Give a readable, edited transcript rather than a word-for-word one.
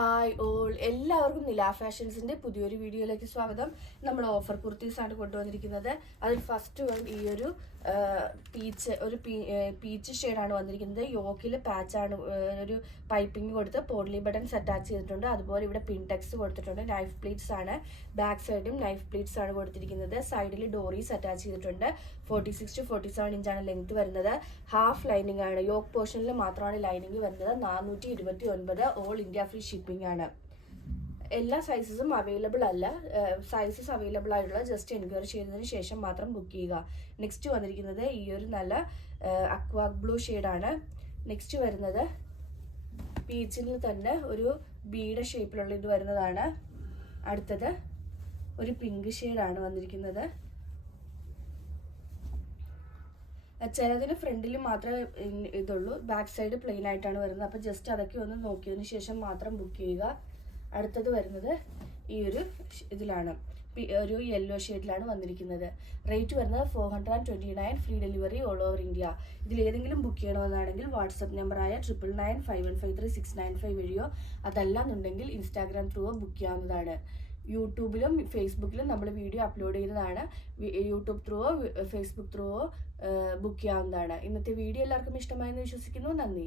Hi all, എല്ലാവർക്കും നില ഫാഷൻസിന്റെ പുതിയൊരു വീഡിയോയിലേക്ക് സ്വാഗതം. നമ്മൾ ഓഫർ കുർത്തീസ് ആണ് കൊണ്ടുവന്നിരിക്കുന്നത്. അതിൽ ഫസ്റ്റ് വൺ ഈ ഒരു പീച്ച് ഷെയ്ഡാണ് വന്നിരിക്കുന്നത്. യോക്കിൽ പാച്ചാണ്, ഒരു പൈപ്പിംഗ് കൊടുത്ത് പോഡ്ലി ബട്ടൺസ് അറ്റാച്ച് ചെയ്തിട്ടുണ്ട്. അതുപോലെ ഇവിടെ പിൻടെക്സ് കൊടുത്തിട്ടുണ്ട്. നൈഫ് പ്ലീറ്റ്സ് ആണ്, ബാക്ക് സൈഡും നൈഫ് പ്ലീറ്റ്സ് ആണ് കൊടുത്തിരിക്കുന്നത്. സൈഡിൽ ഡോറീസ് അറ്റാച്ച് ചെയ്തിട്ടുണ്ട്. 46 to 47 ഇഞ്ചാണ് ലെങ്ത് വരുന്നത്. ഹാഫ് ലൈനിങ് ആണ്, യോക്ക് പോർഷനിൽ മാത്രമാണ് ലൈനിങ് വരുന്നത്. 429, ഓൾ ഇന്ത്യ ഫ്രീ ഷിപ്പിംഗ് ആണ്. എല്ലാ സൈസസും അവൈലബിൾ അല്ല. സൈസസ് അവൈലബിൾ ആയിട്ടുള്ള ജസ്റ്റ് എൻക്വയറി ചെയ്തതിന് ശേഷം മാത്രം ബുക്ക് ചെയ്യുക. നെക്സ്റ്റ് വന്നിരിക്കുന്നത് ഈ ഒരു നല്ല അക്വാ ബ്ലൂ ഷെയ്ഡാണ്. നെക്സ്റ്റ് വരുന്നത് പീച്ചിൽ തന്നെ ഒരു ബീഡ് ഷേപ്പിലുള്ള ഇത് വരുന്നതാണ്. അടുത്തത് ഒരു പിങ്ക് ഷെയ്ഡാണ് വന്നിരിക്കുന്നത്. ചിലതിന് ഫ്രണ്ടിൽ മാത്രമേ ഇതുള്ളൂ, ബാക്ക് സൈഡ് പ്ലെയിൻ ആയിട്ടാണ് വരുന്നത്. അപ്പോൾ ജസ്റ്റ് അതൊക്കെ ഒന്ന് നോക്കിയതിന് ശേഷം മാത്രം ബുക്ക് ചെയ്യുക. അടുത്തത് വരുന്നത് ഈ ഒരു ഇതിലാണ്, ഒരു യെല്ലോ ഷെയ്ഡിലാണ് വന്നിരിക്കുന്നത്. റേറ്റ് വരുന്നത് 429, free delivery all over India. ഇതിലേതെങ്കിലും ബുക്ക് ചെയ്യണമെന്നാണെങ്കിൽ വാട്സപ്പ് നമ്പറായ 9995133695 വഴിയോ അതല്ലാന്നുണ്ടെങ്കിൽ ഇൻസ്റ്റാഗ്രാം ത്രൂവോ ബുക്ക് ചെയ്യാവുന്നതാണ്. യൂട്യൂബിലും ഫേസ്ബുക്കിലും നമ്മൾ വീഡിയോ അപ്ലോഡ് ചെയ്യുന്നതാണ്. യൂട്യൂബ് ത്രൂവോ ഫേസ്ബുക്ക് ത്രൂവോ ബുക്ക് ചെയ്യാവുന്നതാണ്. ഇന്നത്തെ വീഡിയോ എല്ലാവർക്കും ഇഷ്ടമായെന്ന് വിശ്വസിക്കുന്നു. നന്ദി.